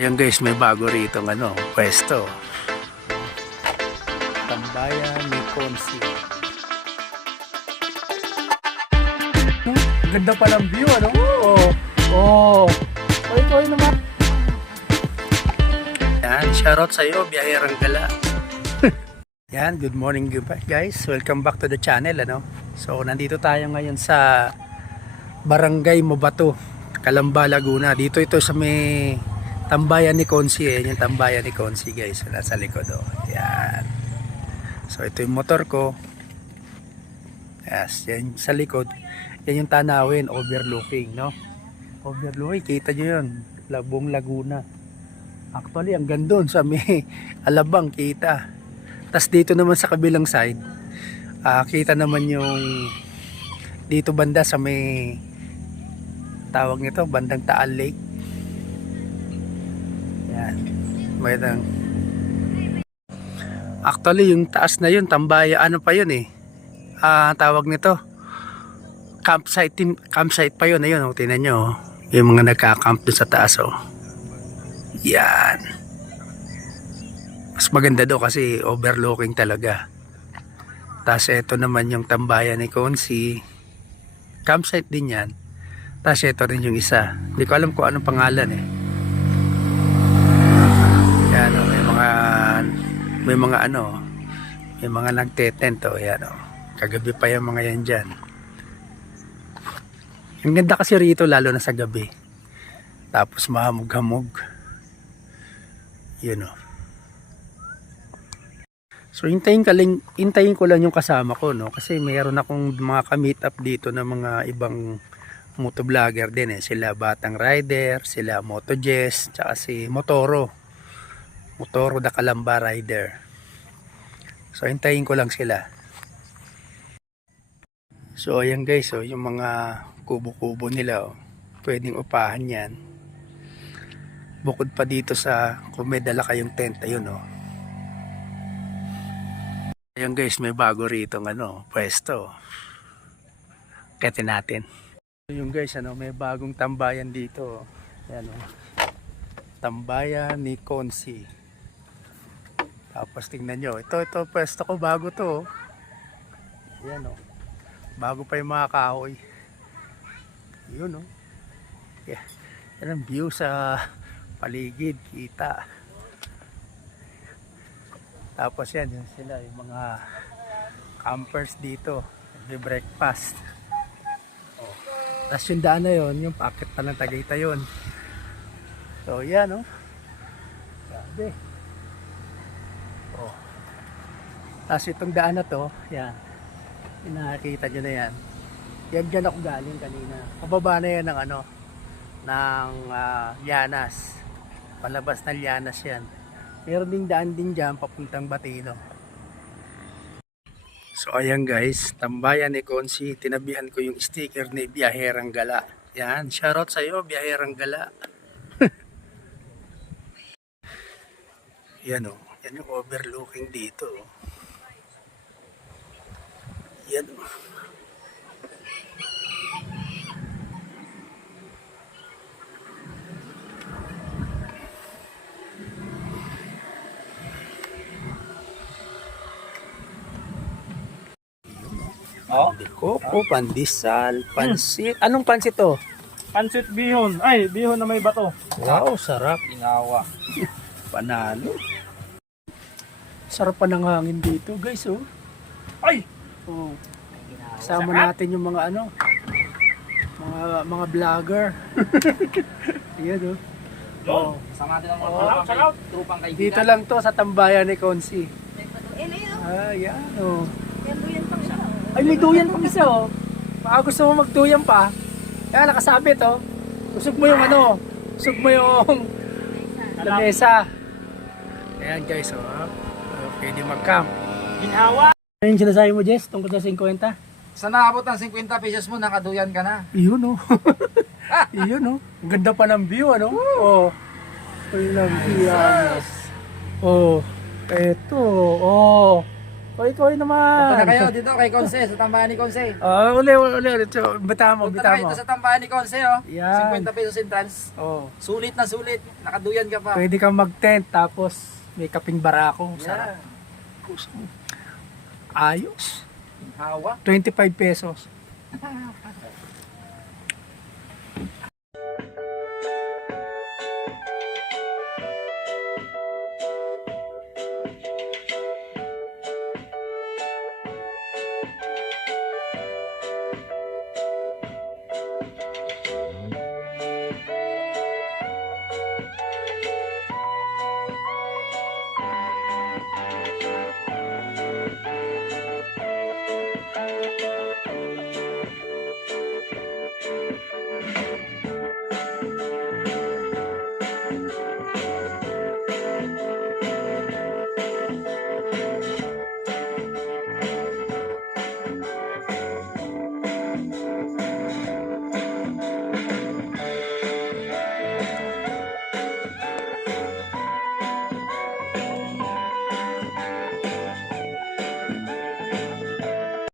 Ayan guys, may bago rito pwesto. Tambayan ni Consi. Ganda pa ng view, Koy naman. Yan, shoutout sa'yo, Biyahirang Gala. Yan, good morning guys. Welcome back to the channel, So, nandito tayo ngayon sa Barangay Mobato, Calamba, Laguna. Dito ito sa may tambayan ni Consi, yung tambayan ni Consi guys, nasa likod Yan. So ito yung motor ko. Yes, yan sa likod. Yan yung tanawin, overlooking, Overlooking, kita nyo yun, Labong Laguna. Actually, ang gandun sa may Alabang, kita. Tas dito naman sa kabilang side, kita naman yung dito banda sa may tawag nito, bandang Taal Lake. Yan. Actually, yung taas na yun, tambaya, pa yun tawag nito, campsite pa yun. Ayun, tingnan nyo, yung mga nagka-camp dun sa taas, Yan. Mas maganda daw kasi overlooking talaga. Tapos ito naman yung tambayan ni Consi. Campsite din yan. Tapos ito rin yung isa. Hindi ko alam kung anong pangalan Yan, may mga nagtetent yan kagabi pa yung mga yan dyan. Ang ganda kasi rito lalo na sa gabi. Tapos mahamog-hamog. Yun So hintayin ko lang yung kasama ko kasi mayroon akong mga ka-meet up dito na mga ibang motovlogger din Sila Batang Rider, sila Motojess, tsaka si Motoro da Calamba Rider. So hintayin ko lang sila. So ayan guys, yung mga kubo-kubo nila pwedeng upahan yan. Bukod pa dito sa kung may dala kayong tent, ayun Ayan guys, may bago rito pwesto. Kayatin natin. Yung guys, may bagong tambayan dito. Ayan Tambayan ni Consi. Tapos tingnan nyo, ito pwesto ko, bago to. Ayan bago pa yung mga kahoy. Yun yeah. Yan ang view sa paligid, kita. Tapos yan sila, yung mga campers dito, may breakfast. Tapos yung daan na yun, yung packet pa ng Tagaytay yun. So yan grabe. Tapos itong daan na to, yan, nakikita nyo na yan. Yan dyan ako galing kanina. Pababa na yan ng ng Llanas. Palabas ng Llanas yan. Meron ding daan din dyan papuntang Batino. So ayan guys, tambayan ni Consi. Tinabihan ko yung sticker ni Biyahirang Gala. Yan, shoutout sa'yo, Biyahirang Gala. Yan yan yung overlooking dito. Yan Koko, pandesal, pansit. Anong pansit to? Pansit bihon. Ay, bihon na may bato. Wow, sarap. Inawa. Panalo. Sarap pa ng hangin dito, guys, Ay! Kasama natin yung mga mga vlogger. Ayan, Sama natin ang mga trupang kaibigan. Dito lang to sa tambayan ni Consi. Yan, Ay, may duyan pang isa, Baka gusto mo magduyan pa. Kaya nakasabit, Usog mo yung usog mo yung lamesa. Ayan guys, pwede mag-camp. Ginawa! Ano yung sinasabi mo, Jess, tungkol sa 50? Sa naabot ng 50 pesos mo, nakaduyan ka na. Iyon, Iyon, Ang ganda pa ng view, Ayun lang, yes. Eto, Koy naman. Punta na kayo dito kay Conce, sa tambahan ni Conce. Uli. So, bita mo. Punta na kayo dito sa tambahan ni Conce, oh. Yan. 50 pesos entrance. Oh. Sulit na sulit. Nakaduyan ka pa. Pwede kang mag-tent tapos may kaping barako. Sarap. Yeah. Ayos. Hawa. 25 pesos.